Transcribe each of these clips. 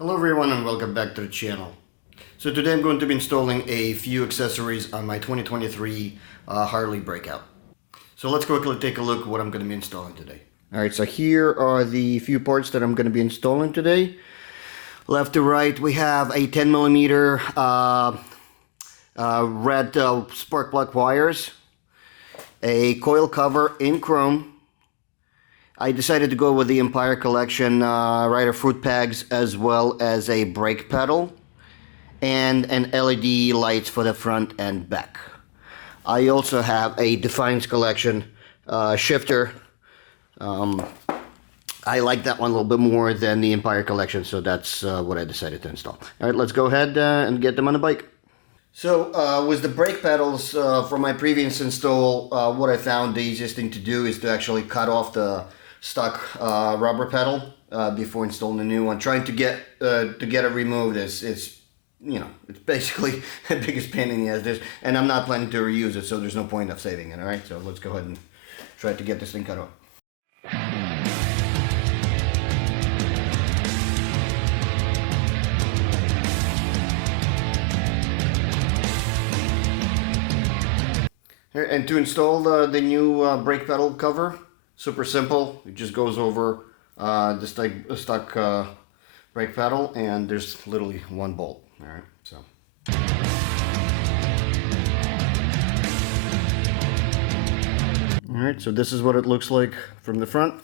Hello everyone and welcome back to the channel. So today I'm going to be installing a few accessories on my 2023 Harley Breakout. So let's quickly take a look at what I'm going to be installing today. Alright, so here are the few parts that I'm going to be installing today. Left to right we have a 10mm red spark plug wires, a coil cover in chrome. I decided to go with the Empire Collection Rider Footpegs, as well as a brake pedal and an LED lights for the front and back. I also have a Defiance Collection shifter. I like that one a little bit more than the Empire Collection, so that's what I decided to install. Alright, let's go ahead and get them on the bike. So with the brake pedals from my previous install, what I found the easiest thing to do is to actually cut off the stock rubber pedal before installing a new one. Trying to get it removed is you know, it's basically the biggest pain in the ass. And I'm not planning to reuse it, so there's no point of saving it. All right, so let's go ahead and try to get this thing cut off. And to install the new brake pedal cover, super simple. It just goes over the stock brake pedal, and there's literally one bolt. All right, so. All right, so this is what it looks like from the front,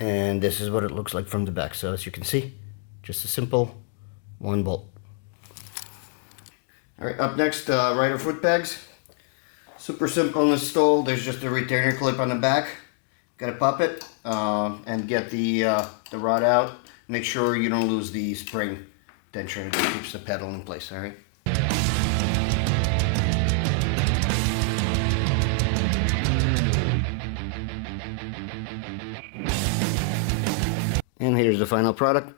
and this is what it looks like from the back. So as you can see, just a simple one bolt. All right, up next, Rider Footpegs. Super simple install. There's just a retainer clip on the back. Gotta pop it and get the rod out. Make sure you don't lose the spring tension that keeps the pedal in place. All right. And here's the final product.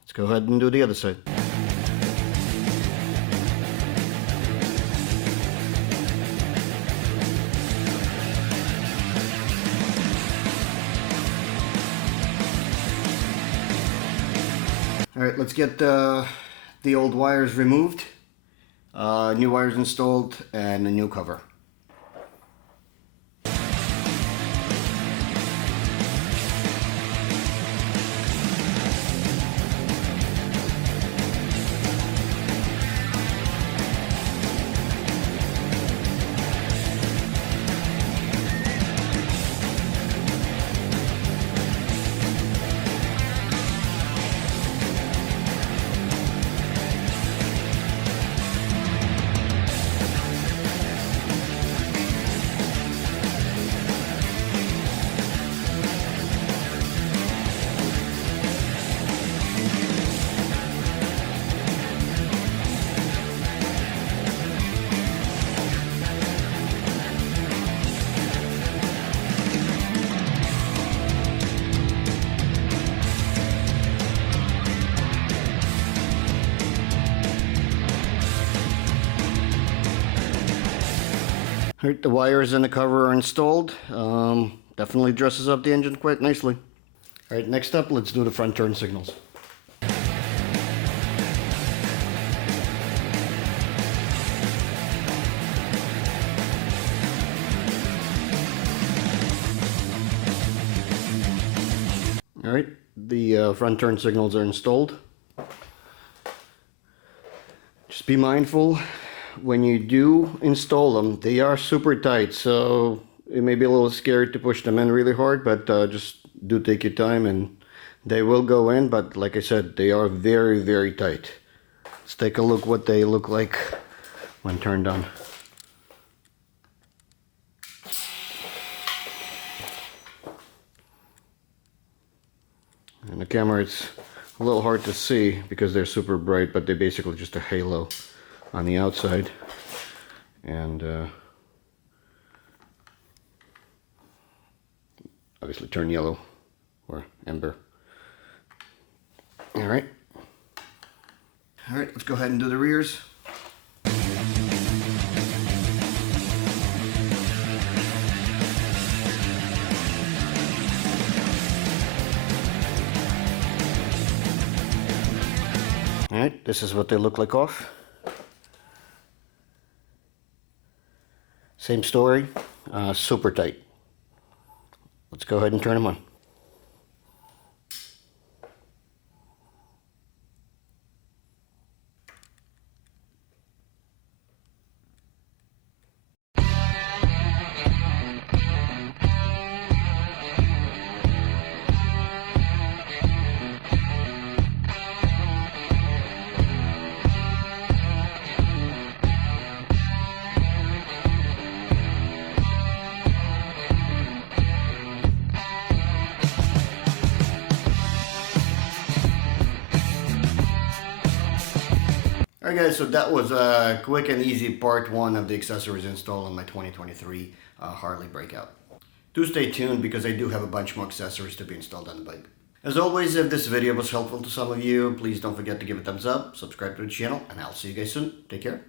Let's go ahead and do the other side. Alright, let's get the old wires removed, new wires installed, and a new cover. Alright, the wires and the cover are installed. Definitely dresses up the engine quite nicely. Alright, next up, let's do the front turn signals. Alright, the front turn signals are installed. Just be mindful when you do install them, they are super tight, so it may be a little scary to push them in really hard, but just do take your time and they will go in. But like I said, they are very, very tight. Let's take a look what they look like when turned on. And the camera, it's a little hard to see because they're super bright, but they're basically just a halo on the outside, and obviously turn yellow or ember. Alright, let's go ahead and do the rears. Alright, this is what they look like off. Same story, super tight. Let's go ahead and turn them on. Alright guys, so that was a quick and easy part 1 of the accessories install on my 2023 Harley Breakout. Do stay tuned because I do have a bunch more accessories to be installed on the bike. As always, if this video was helpful to some of you, please don't forget to give it a thumbs up, subscribe to the channel, and I'll see you guys soon. Take care.